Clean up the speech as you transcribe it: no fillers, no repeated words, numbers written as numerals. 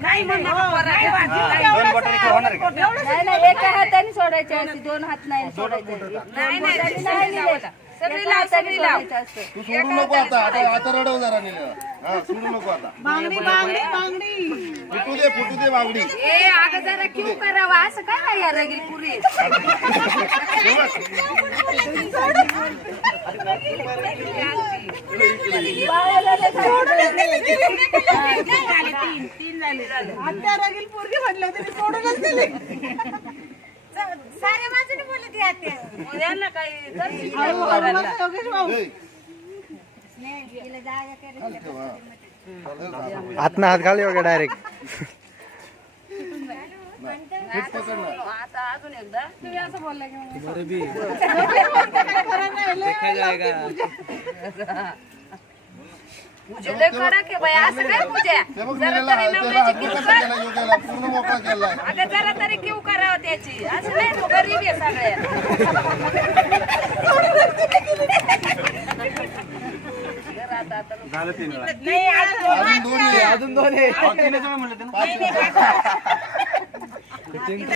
नाही एका हाताने सोडायचे असते, दोन हात नाही सोडायचे. तू सोडू नको आता आता रडव जरा सोडू नको आता. फुटू दे बांगडी. अगं जरा क्यू करावा असं काय नाही या रगील पुरी. आता रगील पोरगी म्हटलं होतं सोडूनच दिली. साऱ्या माझ्याने बोलत यात्या यांना काही हातनं हात घाल बघा डायरेक्ट. आता अजून एकदा तुम्ही असं बोलला की पूजा लय कडक आहे बाई, असं काय पूजा जरा तरी नवऱ्याची किव कर. पूर्ण मोकळा केलाय. अगं जरा तरी किव करावं त्याची, असं नाही तो गरीब आहे सगळ्या. नाही अजून दोन आहे.